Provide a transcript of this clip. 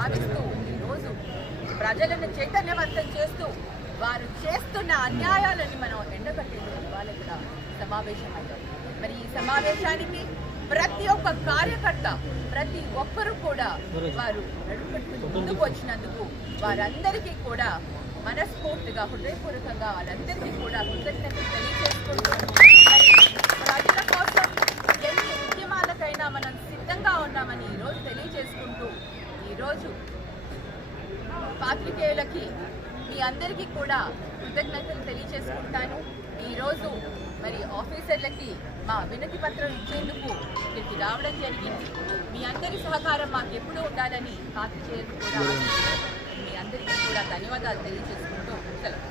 భావిస్తూ ఈరోజు ప్రజలను చైతన్యవంతం చేస్తూ వారు చేస్తున్న అన్యాయాలని మనం ఎండగట్టేందుకు ఇవాళ ఇక్కడ సమావేశమయ్యారు. మరి ఈ సమావేశానికి ప్రతి ఒక్క కార్యకర్త ప్రతి ఒక్కరూ కూడా వారు నడుపెట్టుకుని ముందుకు వచ్చినందుకు వారందరికీ కూడా మనస్ఫూర్తిగా హృదయపూర్వకంగా వాళ్ళందరికీ కూడా కృతజ్ఞతలు తెలియజేసుకుంటూ ప్రజల కోసం ఎన్ని ఉద్యమాలకైనా మనం సిద్ధంగా ఉన్నామని ఈరోజు తెలియజేసుకుంటూ ఈరోజు పాత్రికేయులకి మీ అందరికీ కూడా కృతజ్ఞతలు తెలియజేసుకుంటాను. ఈరోజు మరి ఆఫీసర్లకి మా వినతి పత్రం ఇచ్చేందుకు ఇక్కడికి రావడం జరిగింది. మీ అందరి సహకారం మాకు ఎప్పుడూ ఉండాలని పాత్రికేయులకు కూడా మీ అందరికీ కూడా ధన్యవాదాలు తెలియజేసుకుంటూ సెలవు.